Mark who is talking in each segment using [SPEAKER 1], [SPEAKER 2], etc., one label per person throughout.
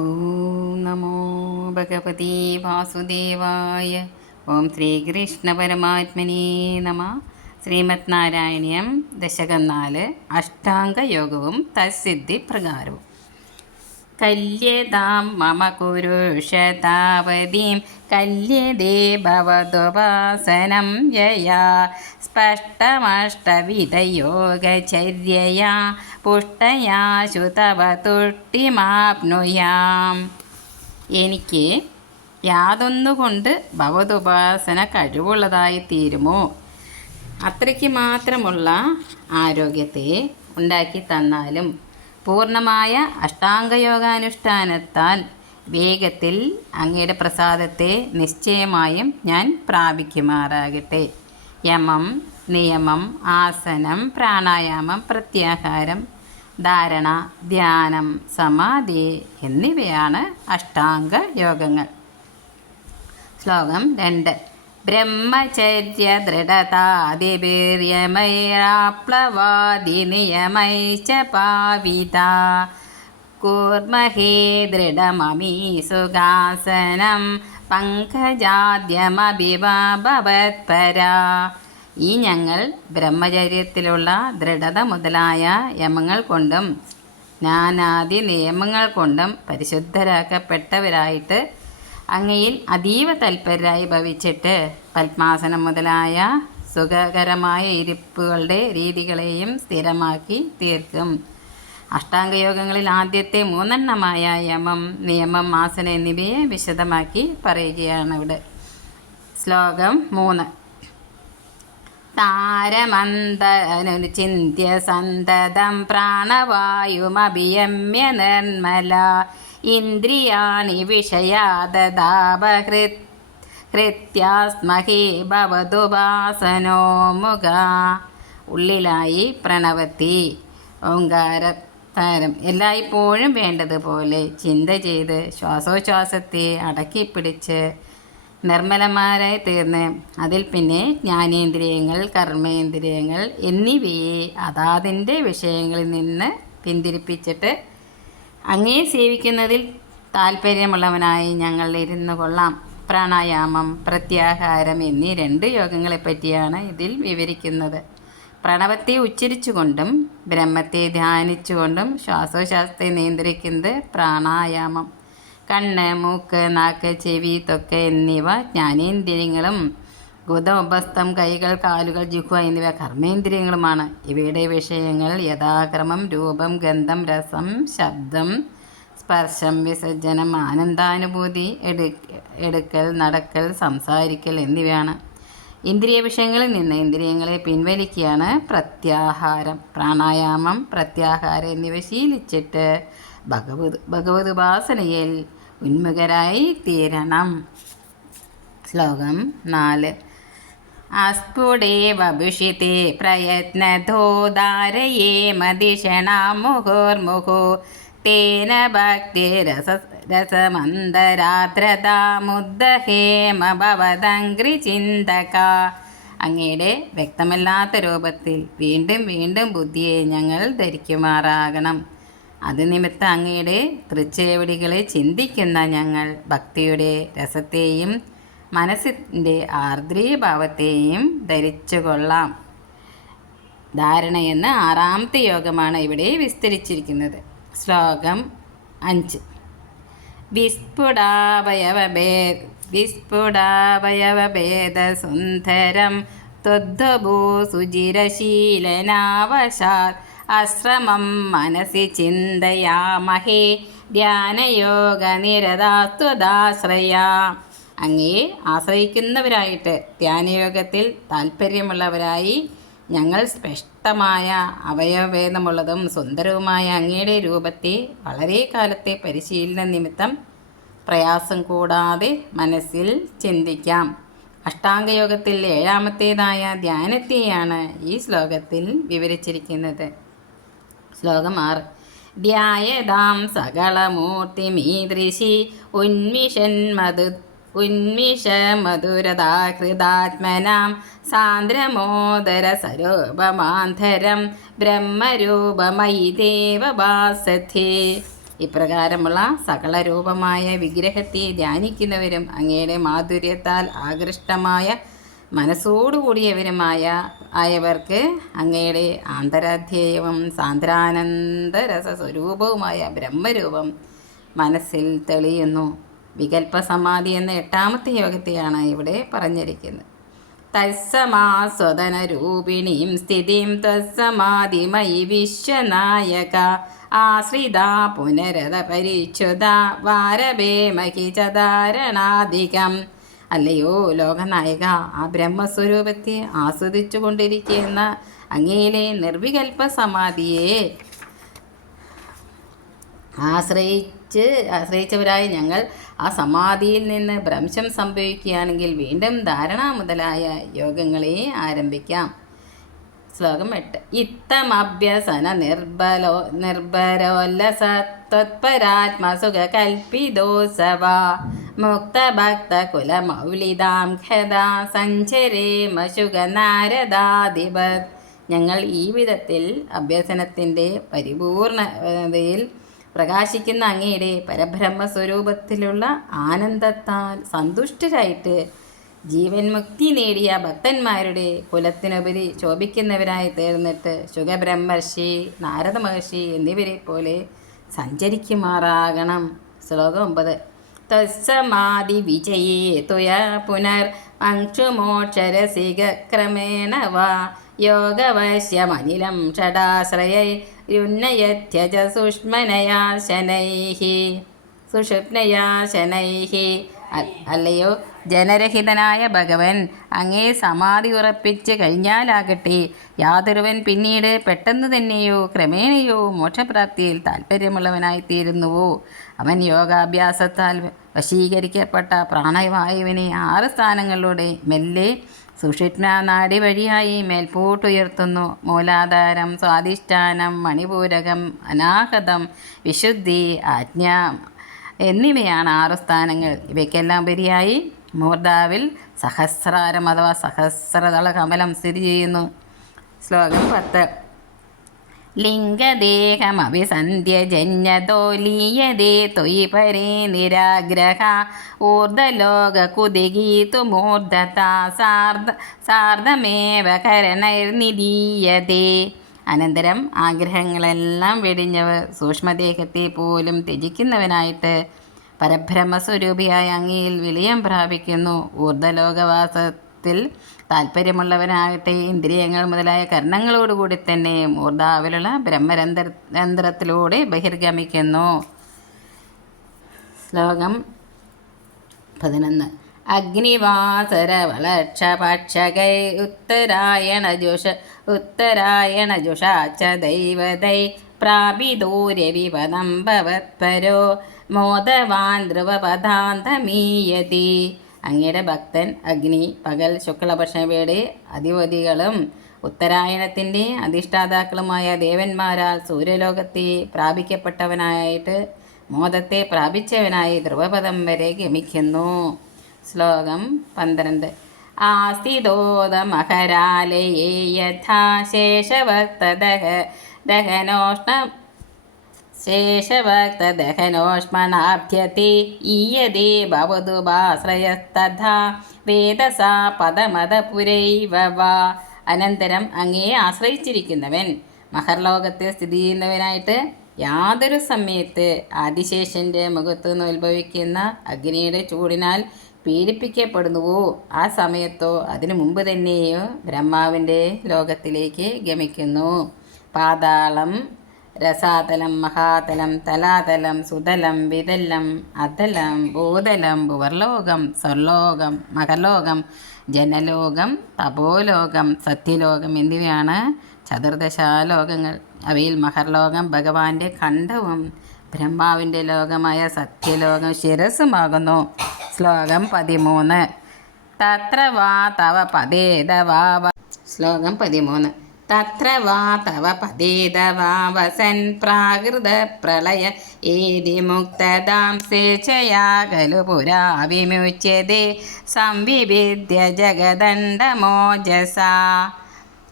[SPEAKER 1] ഓം നമോ ഭഗവതി വാസുദേവായ. ഓം ശ്രീകൃഷ്ണ പരമാത്മനേ നമ. ശ്രീമത് നാരായണീയം ദശകം നാല് അഷ്ടാംഗയോഗവും തത്സിദ്ധി പ്രകാരവും. കല്യതാം മമ കുരുഷതാവതീം കല്യതേ ഭവതുപാസനം യയാ സ്പഷ്ടമഷ്ടവിധയോഗചര്യയാ പുഷ്ടയാ ശുതവ തുഷ്ടിമാപ്നുയാം. എനിക്ക് യാതൊന്നുകൊണ്ട് ഭവതുപാസന കഴിവുള്ളതായി തീരുമോ? അത്രയ്ക്ക് മാത്രമുള്ള ആരോഗ്യത്തെ ഉണ്ടാക്കി തന്നാലും പൂർണമായ അഷ്ടാംഗയോഗാനുഷ്ഠാനത്താൽ വേഗത്തിൽ അങ്ങയുടെ പ്രസാദത്തെ നിശ്ചയമായും ഞാൻ പ്രാപിക്കുമാറാകട്ടെ. യമം നിയമം ആസനം പ്രാണായാമം പ്രത്യാഹാരം ധാരണ ധ്യാനം സമാധി എന്നിവയാണ് അഷ്ടാംഗ യോഗങ്ങൾ ശ്ലോകം രണ്ട്. ബ്രഹ്മചര്യ ദൃഢതാതിവീര്യമൈരാപ്ലവാദി നിയമൈശ്ച പാവിത കൂർമഹേ ദൃഢമമീ സുഖാസനം പങ്കജാദ്യമഭിവാഭവത്പരാ ഈ ഞങ്ങൾ ബ്രഹ്മചര്യത്തിലുള്ള ദൃഢത മുതലായ യമങ്ങൾ കൊണ്ടും നാനാദി നിയമങ്ങൾ കൊണ്ടും പരിശുദ്ധരാക്കപ്പെട്ടവരായിട്ട് അങ്ങയിൽ അതീവ തൽപരരായി ഭവിച്ചിട്ട് പത്മാസനം മുതലായ സുഖകരമായ ഇരിപ്പുകളുടെ രീതികളെയും സ്ഥിരമാക്കി തീർക്കും. അഷ്ടാംഗയോഗങ്ങളിൽ ആദ്യത്തെ മൂന്നെണ്ണമായ യമം നിയമം ആസന എന്നിവയെ വിശദമാക്കി പറയുകയാണ് ഇവിടെ. ശ്ലോകം മൂന്ന്. താരമന്തനുചിന്യ സന്തതം പ്രാണവായുമഭിയമ്യ നിർമ്മല ഇന്ദ്രിയാണി വിഷയാദാപഹൃത് ഹൃത്യാസ്മഹേ ഭവതുപാസനോ മുഖ. ഉള്ളിലായി പ്രണവത്തി. ഓങ്കാരത്താരം എല്ലായ്പ്പോഴും വേണ്ടതുപോലെ ചിന്ത ചെയ്ത് ശ്വാസോച്ഛ്വാസത്തെ അടക്കിപ്പിടിച്ച് നിർമ്മലമാരായി തീർന്ന് അതിൽ പിന്നെ ജ്ഞാനേന്ദ്രിയങ്ങൾ കർമ്മേന്ദ്രിയങ്ങൾ എന്നിവയെ അതാതിന്റെ വിഷയങ്ങളിൽ നിന്ന് പിന്തിരിപ്പിച്ചിട്ട് അങ്ങേ സേവിക്കുന്നതിൽ താല്പര്യമുള്ളവനായി ഞങ്ങൾ ഇരുന്നു കൊള്ളാം. പ്രാണായാമം പ്രത്യാഹാരം എന്നീ രണ്ട് യോഗങ്ങളെ പറ്റിയാണ് ഇതിൽ വിവരിക്കുന്നത്. പ്രണവത്തെ ഉച്ചരിച്ചുകൊണ്ടും ബ്രഹ്മത്തെ ധ്യാനിച്ചുകൊണ്ടും ശ്വാസോശ്വാസത്തെ നിയന്ത്രിക്കുന്നത് പ്രാണായാമം. കണ്ണ് മൂക്ക് നാക്ക് ചെവി തൊക്കെ എന്നിവ ജ്ഞാനേന്ദ്രിയങ്ങളും ഗുദോപസ്ഥം കൈകൾ കാലുകൾ ജിഹ്വ എന്നിവ കർമ്മേന്ദ്രിയങ്ങളുമാണ്. ഇവയുടെ വിഷയങ്ങൾ യഥാക്രമം രൂപം ഗന്ധം രസം ശബ്ദം സ്പർശം വിസർജനം ആനന്ദാനുഭൂതി എടു എടുക്കൽ നടക്കൽ സംസാരിക്കൽ എന്നിവയാണ്. ഇന്ദ്രിയ വിഷയങ്ങളിൽ നിന്ന് ഇന്ദ്രിയങ്ങളെ പിൻവലിക്കുകയാണ് പ്രത്യാഹാരം. പ്രാണായാമം പ്രത്യാഹാരം എന്നിവ ശീലിച്ചിട്ട് ഭഗവത് ഭഗവത് ഉപാസനയിൽ ഉന്മുഖരായി തീരണം. ശ്ലോകം നാല്. അസ്ഫുടേവഭുഷിത്തെ പ്രയത്നധോധാരയേ മതിഷണാ മുഹുർമുഹു. തേന ഭക്തിരസ രസമന്തരാത്രതാമുദ്ദഹേമഭവതങ്ക്രിചിന്തക ചിന്തക. അങ്ങയുടെ വ്യക്തമല്ലാത്ത രൂപത്തിൽ വീണ്ടും വീണ്ടും ബുദ്ധിയെ ഞങ്ങൾ ധരിക്കുമാറാകണം. അത് നിമിത്തം അങ്ങയുടെ തൃച്ചേവടികളെ ചിന്തിക്കുന്ന ഞങ്ങൾ ഭക്തിയുടെ രസത്തെയും മനസ്സിന്റെ ആർദ്രീഭാവത്തെയും ധരിച്ചു കൊള്ളാം. ധാരണ ആറാമത്തെ യോഗമാണ് ഇവിടെ വിസ്തരിച്ചിരിക്കുന്നത്. ശ്ലോകം അഞ്ച്. വിസ്ഫുടാവയവഭേ വിസ്ഫുടാവയവഭേദസുന്ദരം ത്വദ്ഭൂസുചിരശീലനാവശാത് അശ്രമം മനസി ചിന്തയാമഹേ ധ്യാനയോഗനിരതാസ്ത്വദാശ്രയ അങ്ങയെ ആശ്രയിക്കുന്നവരായിട്ട് ധ്യാനയോഗത്തിൽ താല്പര്യമുള്ളവരായി ഞങ്ങൾ സ്പഷ്ടമായ അവയവേദമുള്ളതും സുന്ദരവുമായ അങ്ങയുടെ രൂപത്തെ വളരെ കാലത്തെ പരിശീലന നിമിത്തം പ്രയാസം കൂടാതെ മനസ്സിൽ ചിന്തിക്കാം. അഷ്ടാംഗയോഗത്തിൽ ഏഴാമത്തേതായ ധ്യാനത്തെയാണ് ഈ ശ്ലോകത്തിൽ വിവരിച്ചിരിക്കുന്നത്. ശ്ലോകം ആറ്. ധ്യായതാം സകളമൂർത്തിമീദൃശി ഉന്മിഷൻ മധു ഉന്മിഷ മധുരതാഹൃദാത്മനാം സാന്ദ്രമോദര സരോപമാന്ധരം ബ്രഹ്മരൂപമയി ദേവഭാസത്തെ ഇപ്രകാരമുള്ള സകല രൂപമായ വിഗ്രഹത്തെ ധ്യാനിക്കുന്നവരും അങ്ങയുടെ മാധുര്യത്താൽ ആകൃഷ്ടമായ മനസ്സോടുകൂടിയവരുമായ ആയവർക്ക് അങ്ങയുടെ ആന്തരാധ്യേയവും സാന്ദ്രാനന്ദരസ സ്വരൂപവുമായ ബ്രഹ്മരൂപം മനസ്സിൽ തെളിയുന്നു. വികൽപ്പ സമാധി എന്ന എട്ടാമത്തെ യോഗത്തെയാണ് ഇവിടെ പറഞ്ഞിരിക്കുന്നത്. തത്സമാസ്വതനരൂപിണീം സ്ഥിതിം തത്സമാധിമയി വിശ്വനായക. ആശ്രിത പുനരത പരിച്ഛുത. വാരഭേമഹി അല്ലയോ ലോകനായക ആ ബ്രഹ്മസ്വരൂപത്തെ ആസ്വദിച്ചു കൊണ്ടിരിക്കുന്ന അങ്ങയിലെ നിർവികൽപ്പ സമാധിയെ ആശ്രയിച്ച് ആശ്രയിച്ചവരായ ഞങ്ങൾ ആ സമാധിയിൽ നിന്ന് ഭ്രംശം സംഭവിക്കുകയാണെങ്കിൽ വീണ്ടും ധാരണ മുതലായ യോഗങ്ങളെ ആരംഭിക്കാം. ശ്ലോകം എട്ട്. ഇത്തമഭ്യസന നിർബലോ നിർഭരോല്ലസത്വത്പരാത്മസുഖ കൽപ്പിതോത്സവ മുക്തഭക്ത മുക്തഭക്തകുലമൗലിതാം ഖദാ സഞ്ചരേമശുഖ നാരദാധിപത് ഞങ്ങൾ ഈ വിധത്തിൽ അഭ്യസനത്തിന്റെ പരിപൂർണതയിൽ പ്രകാശിക്കുന്ന അങ്ങയുടെ പരബ്രഹ്മ സ്വരൂപത്തിലുള്ള ആനന്ദത്താൽ സന്തുഷ്ടരായിട്ട് ജീവൻ മുക്തി നേടിയ ഭക്തന്മാരുടെ കുലത്തിനുപരി ശോഭിക്കുന്നവരായി തീർന്നിട്ട് ശുഖബ്രഹ്മർഷി നാരദ മഹർഷി എന്നിവരെ പോലെ സഞ്ചരിക്കുമാറാകണം. ശ്ലോകം ഒമ്പത്. തസ്സമാതി വിജയേ തുയ പുനർ അംശുമോക്ഷരസിക ക്രമേണ വാ. യോഗവശ്യമനിലം ഷടാശ്രയൈ യുന്നയത്യജ സുഷ്മനയാ ശനൈഹി സുഷുപ്നയാ ശനൈഹി അല്ലയോ? ജനരഹിതനായ ഭഗവൻ അങ്ങേ സമാധി ഉറപ്പിച്ച് കഴിഞ്ഞാലാകട്ടെ. യാതൊരുവൻ പിന്നീട് പെട്ടെന്ന് തന്നെയോ ക്രമേണയോ മോക്ഷപ്രാപ്തിയിൽ താല്പര്യമുള്ളവനായിത്തീരുന്നുവോ? അവൻ യോഗാഭ്യാസത്താൽ വശീകരിക്കപ്പെട്ട പ്രാണവായുവിനെ ആറ് സ്ഥാനങ്ങളിലൂടെ മെല്ലെ സുഷിപ്ന നാടി വഴിയായി മേൽപോട്ടുയർത്തുന്നു. മൂലാധാരം സ്വാധിഷ്ഠാനം മണിപൂരകം അനാഹതം വിശുദ്ധി ആജ്ഞ എന്നിവയാണ് ആറ് സ്ഥാനങ്ങൾ. ഇവയ്ക്കെല്ലാം ഉപരിയായി മൂർദാവിൽ സഹസ്രാരം അഥവാ സഹസ്രതള കമലം സ്ഥിതി ചെയ്യുന്നു. ശ്ലോകം പത്ത്. ലിംഗദേഹമഭിസന്ധ്യജന്യതോ ലീയതേ ത്വയി പരേ നിരാഗ്രഹ ഊർധലോകകുതികീതു മൂർധത സാർദ്ധ സാർദ്ധമേവ കരണൈർനിദീയതേ അനന്തരം ആഗ്രഹങ്ങളെല്ലാം വെടിഞ്ഞവർ സൂക്ഷ്മദേഹത്തെ പോലും ത്യജിക്കുന്നവനായിട്ട് പരബ്രഹ്മസ്വരൂപിയായ അങ്ങയിൽ വിലയം പ്രാപിക്കുന്നു. ഊർധലോകവാസത്തിൽ താല്പര്യമുള്ളവനാകട്ടെ ഇന്ദ്രിയങ്ങൾ മുതലായ കർണങ്ങളോടുകൂടി തന്നെ മൂർധാവിലുള്ള ബ്രഹ്മരന്ധ്ര രന്ധ്രത്തിലൂടെ ബഹിർഗമിക്കുന്നു. ശ്ലോകം പതിനൊന്ന്. അഗ്നിവാസര വളക്ഷ പക്ഷകൈ ഉത്തരായണ ജുഷ ഉത്തരായണ ജുഷാച്ച ദൈവതൈ പ്രാപിദൂര്യവിപദം ഭവത്പരോ. മോദവാൻ ധ്രുവപദാന്തമീയതി. അങ്ങയുടെ ഭക്തൻ അഗ്നി പകൽ ശുക്ലപക്ഷമയുടെ അധിപതികളും ഉത്തരായണത്തിന്റെ അധിഷ്ഠാതാക്കളുമായ ദേവന്മാരാൽ സൂര്യലോകത്തെ പ്രാപിക്കപ്പെട്ടവനായിട്ട് മോദത്തെ പ്രാപിച്ചവനായി ധ്രുവപദം വരെ ഗമിക്കുന്നു. ശ്ലോകം പന്ത്രണ്ട്. ആസ്തിദോതമഹരാലയേ യഥാ ശേഷഭക്തദഹ ദഹനോഷ്ണ ഈയതേ ഭവതു ഭാശ്രയസ്തഥാ വേദസാ പദമതപുരൈവ വാ അനന്തരം അങ്ങയെ ആശ്രയിച്ചിരിക്കുന്നവൻ മഹർലോകത്തെ സ്ഥിതി ചെയ്യുന്നവനായിട്ട് യാതൊരു സമയത്ത് ആദിശേഷന്റെ മുഖത്തു നിന്ന് ഉത്ഭവിക്കുന്ന അഗ്നിയുടെ ചൂടിനാൽ പീഡിപ്പിക്കപ്പെടുന്നുവോ? ആ സമയത്തോ അതിനു മുമ്പ് തന്നെയോ ബ്രഹ്മാവിന്റെ ലോകത്തിലേക്ക് ഗമിക്കുന്നു. പാതാളം രസാതലം മഹാതലം തലാതലം സുതലം വിതലം അതലം ഭൂതലം ഭുവർലോകം സ്വർലോകം മഹലോകം ജനലോകം തപോലോകം സത്യലോകം എന്നിവയാണ് ചതുർദശാലോകങ്ങൾ. അവയിൽ മഹർലോകം ഭഗവാന്റെ ഖണ്ഡവും ബ്രഹ്മാവിന്റെ ലോകമായ സത്യലോകം ശിരസുമാകുന്നു. ശ്ലോകം പതിമൂന്ന്. തത്ര വാ തവ പതേത വാ ശ്ലോകം പതിമൂന്ന്. തത്ര വാ തവ പദേതവാ വസൻ പ്രാകൃത പ്രളയ ഏതി മുക്തദാം സേചയാ ഖലു പുരാ വിമുച്യതേ സംവിവിദ്യ ജഗദണ്ഡമോജസ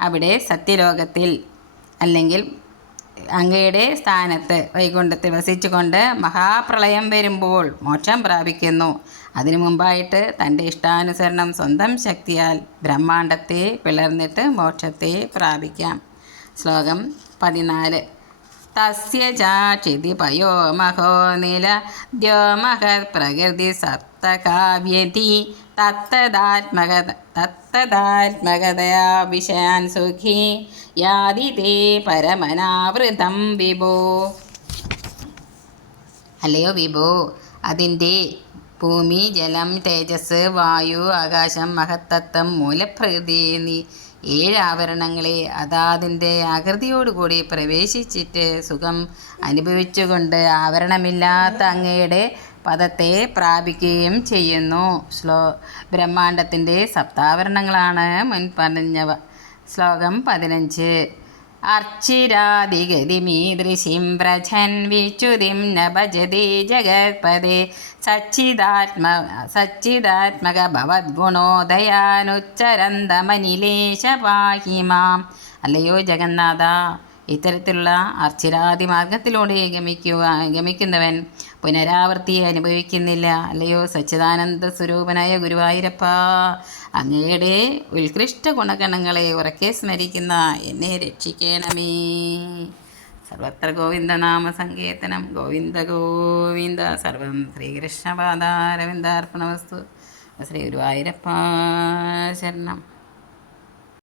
[SPEAKER 1] അവിടെ സത്യലോകത്തിൽ അല്ലെങ്കിൽ അങ്ങയുടെ സ്ഥാനത്ത് വൈകുണ്ഠത്തിൽ വസിച്ചുകൊണ്ട് മഹാപ്രളയം വരുമ്പോൾ മോക്ഷം പ്രാപിക്കുന്നു. അതിനു മുമ്പായിട്ട് തന്റെ ഇഷ്ടാനുസരണം സ്വന്തം ശക്തിയാൽ ബ്രഹ്മാണ്ടത്തെ പിളർന്നിട്ട് മോക്ഷത്തെ പ്രാപിക്കാം. ശ്ലോകം പതിനാല്. തസ്യ ചാക്ഷിതി പയോ മഹോ നില ദ്യോമഹത് പ്രകൃതി സപ്തകാവ്യതി തത്തദാത്മക തത്തദാത്മകതയാ വിഷയാൻ സുഖി യാതി തേ പരമനാവൃതം വിഭോ. അല്ലയോ വിഭോ? അതിന്റെ ഭൂമി ജലം തേജസ് വായു ആകാശം മഹത്തത്വം മൂലപ്രകൃതി എന്നീ ഏഴ് ആവരണങ്ങളെ അതാതിന്റെ ആകൃതിയോടുകൂടി പ്രവേശിച്ചിട്ട് സുഖം അനുഭവിച്ചുകൊണ്ട് ആവരണമില്ലാത്ത അങ്ങയുടെ പദത്തെ പ്രാപിക്കുകയും ചെയ്യുന്നു. ശ്ലോ ബ്രഹ്മാണ്ടത്തിന്റെ സപ്താവരണങ്ങളാണ് മുൻ പറഞ്ഞവ ശ്ലോകം പതിനഞ്ച്. അർച്ചിരാതിഗതിമീദൃശിം വ്രജൻ വിച്യുതിം ന ഭജതി ജഗത്പദേ സച്ചിദാത്മ സച്ചിദാത്മക ഭവദ്ഗുണോദയാനുച്ചരന്തമനിലേശ പാഹി മാം. അല്ലയോ ജഗന്നാഥ ഇത്തരത്തിലുള്ള അർച്ചിരാതി മാർഗത്തിലൂടെ ഗമിക്കുക ഗമിക്കുന്നവൻ പുനരാവൃത്തിയെ അനുഭവിക്കുന്നില്ല. അല്ലയോ? സച്ചിദാനന്ദ സ്വരൂപനായ ഗുരുവായൂരപ്പ അങ്ങയുടെ ഉത്കൃഷ്ട ഗുണഗണങ്ങളെ ഉറക്കെ സ്മരിക്കുന്ന എന്നെ രക്ഷിക്കണമേ. സർവത്ര ഗോവിന്ദനാമ സങ്കീർത്തനം ഗോവിന്ദ ഗോവിന്ദ. സർവം ശ്രീകൃഷ്ണപാദാരവിന്ദാർപ്പണവസ്തു ശ്രീ ഗുരുവായൂരപ്പ ശരണം.